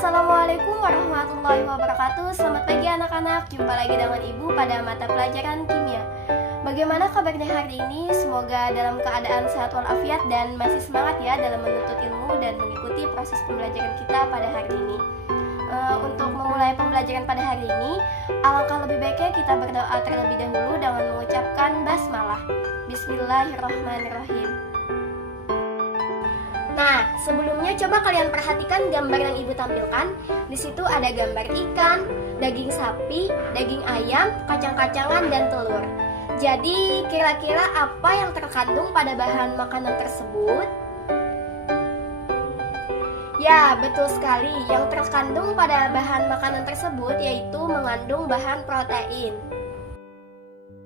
Assalamualaikum warahmatullahi wabarakatuh. Selamat pagi anak-anak, jumpa lagi dengan Ibu pada mata pelajaran kimia. Bagaimana kabarnya hari ini? Semoga dalam keadaan sehat walafiat dan masih semangat ya dalam menuntut ilmu dan mengikuti proses pembelajaran kita pada hari ini. Untuk memulai pembelajaran pada hari ini, alangkah lebih baiknya kita berdoa terlebih dahulu dengan mengucapkan basmalah. Bismillahirrahmanirrahim. Nah, sebelumnya coba kalian perhatikan gambar yang Ibu tampilkan. Di situ ada gambar ikan, daging sapi, daging ayam, kacang-kacangan, dan telur. Jadi, kira-kira apa yang terkandung pada bahan makanan tersebut? Ya, betul sekali. Yang terkandung pada bahan makanan tersebut yaitu mengandung bahan protein.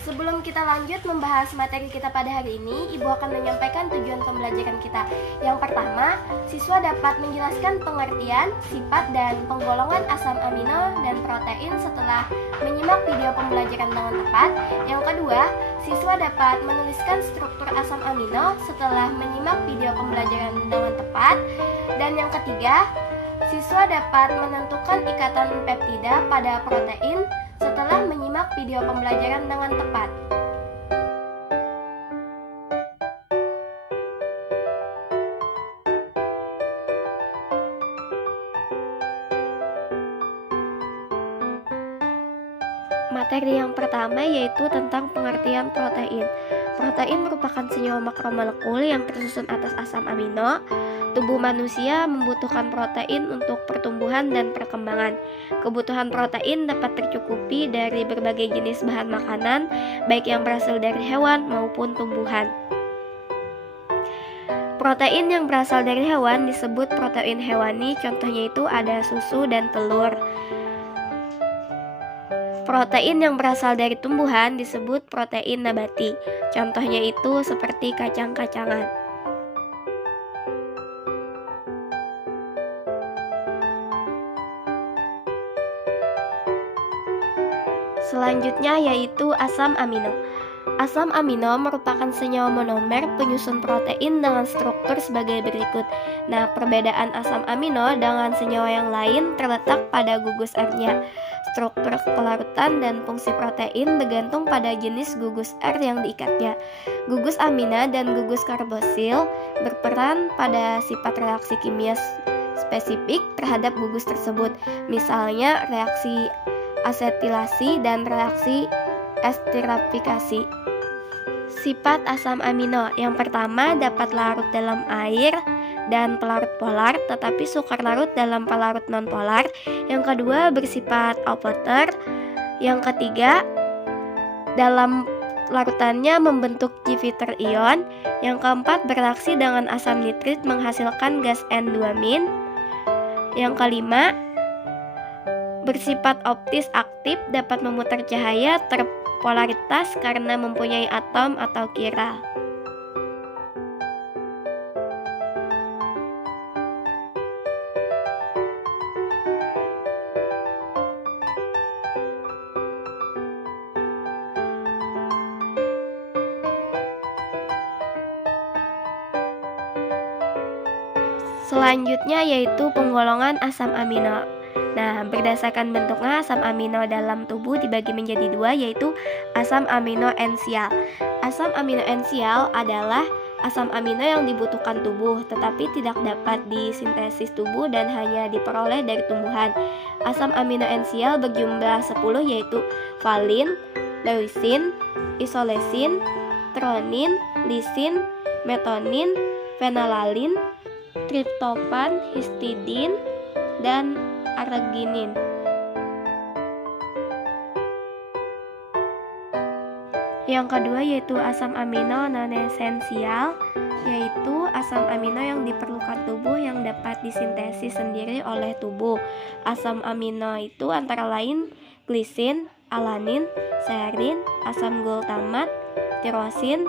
Sebelum kita lanjut membahas materi kita pada hari ini, Ibu akan menyampaikan tujuan pembelajaran kita. Yang pertama, siswa dapat menjelaskan pengertian, sifat, dan penggolongan asam amino dan protein setelah menyimak video pembelajaran dengan tepat. Yang kedua, siswa dapat menuliskan struktur asam amino setelah menyimak video pembelajaran dengan tepat. Dan yang ketiga, siswa dapat menentukan ikatan peptida pada protein setelah menyimak video pembelajaran dengan tepat. Materi yang pertama yaitu tentang pengertian protein. Protein merupakan senyawa makromolekul yang tersusun atas asam amino. Tubuh manusia membutuhkan protein untuk pertumbuhan dan perkembangan. Kebutuhan protein dapat tercukupi dari berbagai jenis bahan makanan, baik yang berasal dari hewan maupun tumbuhan. Protein yang berasal dari hewan disebut protein hewani, contohnya itu ada susu dan telur. Protein yang berasal dari tumbuhan disebut protein nabati, contohnya itu seperti kacang-kacangan. Selanjutnya yaitu asam amino. Asam amino merupakan senyawa monomer penyusun protein dengan struktur sebagai berikut. Nah, perbedaan asam amino dengan senyawa yang lain terletak pada gugus R-nya. Struktur kelarutan dan fungsi protein bergantung pada jenis gugus R yang diikatnya. Gugus amina dan gugus karbosil berperan pada sifat reaksi kimia spesifik terhadap gugus tersebut. Misalnya reaksi asetilasi dan reaksi esterifikasi. Sifat asam amino yang pertama dapat larut dalam air dan pelarut polar, tetapi sukar larut dalam pelarut nonpolar. Yang kedua bersifat all-water. Yang ketiga dalam larutannya membentuk Gibraltar ion. Yang keempat bereaksi dengan asam nitrit menghasilkan gas N2-. Yang kelima bersifat optis aktif, dapat memutar cahaya terpolaritas karena mempunyai atom atau kira. Selanjutnya yaitu penggolongan asam amino. Nah, berdasarkan bentuknya asam amino dalam tubuh dibagi menjadi dua, yaitu asam amino ensial. Asam amino ensial adalah asam amino yang dibutuhkan tubuh tetapi tidak dapat disintesis tubuh dan hanya diperoleh dari tumbuhan. Asam amino ensial berjumlah 10 yaitu valin, leusin, isolesin, tronin, lisin, metonin, fenalalanin, triptofan, histidin, dan arginin. Yang kedua yaitu asam amino non-esensial, yaitu asam amino yang diperlukan tubuh yang dapat disintesis sendiri oleh tubuh. Asam amino itu antara lain glisin, alanin, serin, asam glutamat, tirosin,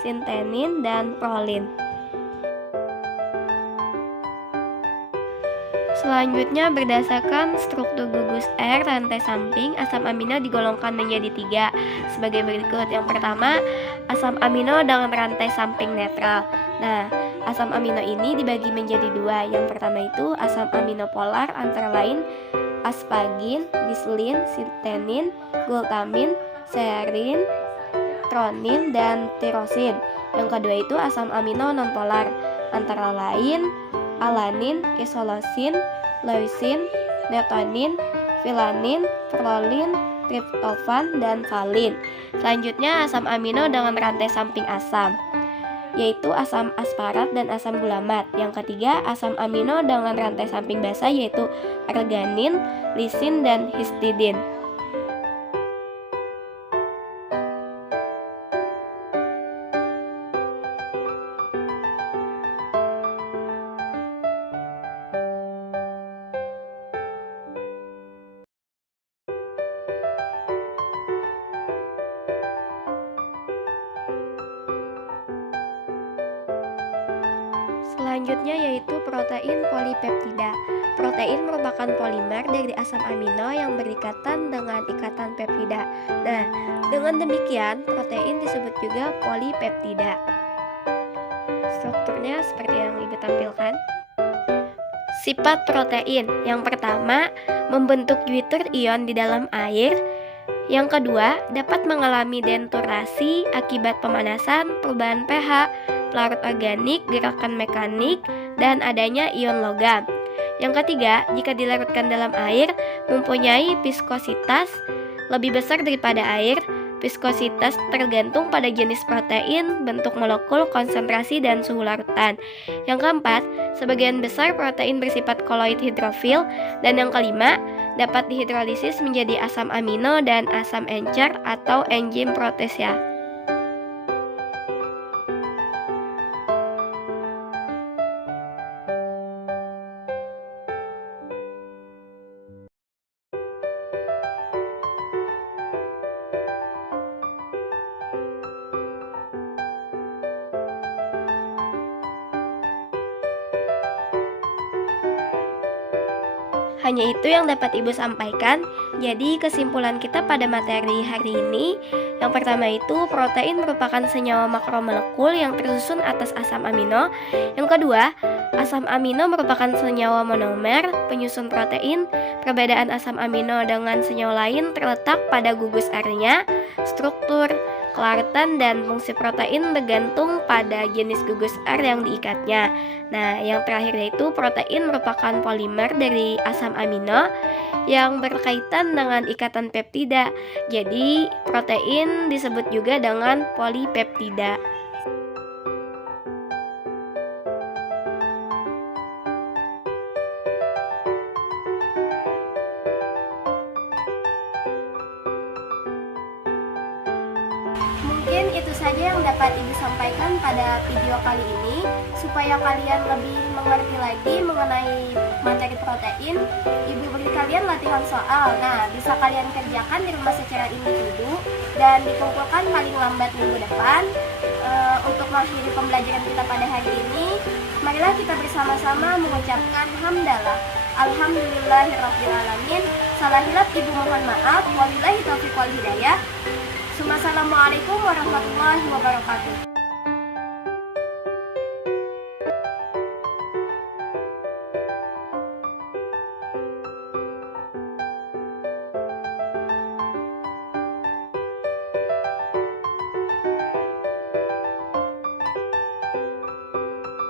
sintenin, dan prolin. Selanjutnya berdasarkan struktur gugus R rantai samping, asam amino digolongkan menjadi 3 sebagai berikut. Yang pertama, asam amino dengan rantai samping netral. Nah, asam amino ini dibagi menjadi dua. Yang pertama itu asam amino polar, antara lain aspagin, gislin, sitenin, glutamin, serin, tronin, dan tirosin. Yang kedua itu asam amino nonpolar, antara lain alanin, isolosin, leusin, metonin, filanin, prolin, triptofan, dan valin. Selanjutnya asam amino dengan rantai samping asam, yaitu asam asparat dan asam gulamat. Yang ketiga asam amino dengan rantai samping basa, yaitu arganin, lisin, dan histidin. Selanjutnya yaitu protein polipeptida. Protein merupakan polimer dari asam amino yang berikatan dengan ikatan peptida. Nah, dengan demikian protein disebut juga polipeptida. Strukturnya seperti yang Ibu tampilkan. Sifat protein. Yang pertama, membentuk Dwitter ion di dalam air. Yang kedua, dapat mengalami denaturasi akibat pemanasan, perubahan pH, larut organik, gerakan mekanik, dan adanya ion logam. Yang ketiga, jika dilarutkan dalam air, mempunyai viskositas lebih besar daripada air. Viskositas tergantung pada jenis protein, bentuk molekul, konsentrasi, dan suhu larutan. Yang keempat, sebagian besar protein bersifat koloid hidrofil. Dan yang kelima, dapat dihidrolisis menjadi asam amino dan asam encer atau enzim protesa. Hanya itu yang dapat Ibu sampaikan. Jadi kesimpulan kita pada materi hari ini, yang pertama itu protein merupakan senyawa makromolekul yang tersusun atas asam amino. Yang kedua, asam amino merupakan senyawa monomer penyusun protein. Perbedaan asam amino dengan senyawa lain terletak pada gugus R-nya, struktur, kelarutan, dan fungsi protein tergantung pada jenis gugus R yang diikatnya. Nah, yang terakhir yaitu protein merupakan polimer dari asam amino yang berkaitan dengan ikatan peptida. Jadi, protein disebut juga dengan polipeptida. Mungkin itu saja yang dapat Ibu sampaikan pada video kali ini. Supaya kalian lebih mengerti lagi mengenai materi protein, Ibu beri kalian latihan soal. Nah, bisa kalian kerjakan di rumah secara individu dan dikumpulkan paling lambat minggu depan. Untuk mengakhiri pembelajaran kita pada hari ini, marilah kita bersama-sama mengucapkan hamdalah. Alhamdulillahirrabbilalamin. Salah hilaf Ibu mohon maaf. Wabillahi taufiq wal hidayah. Assalamualaikum warahmatullahi wabarakatuh.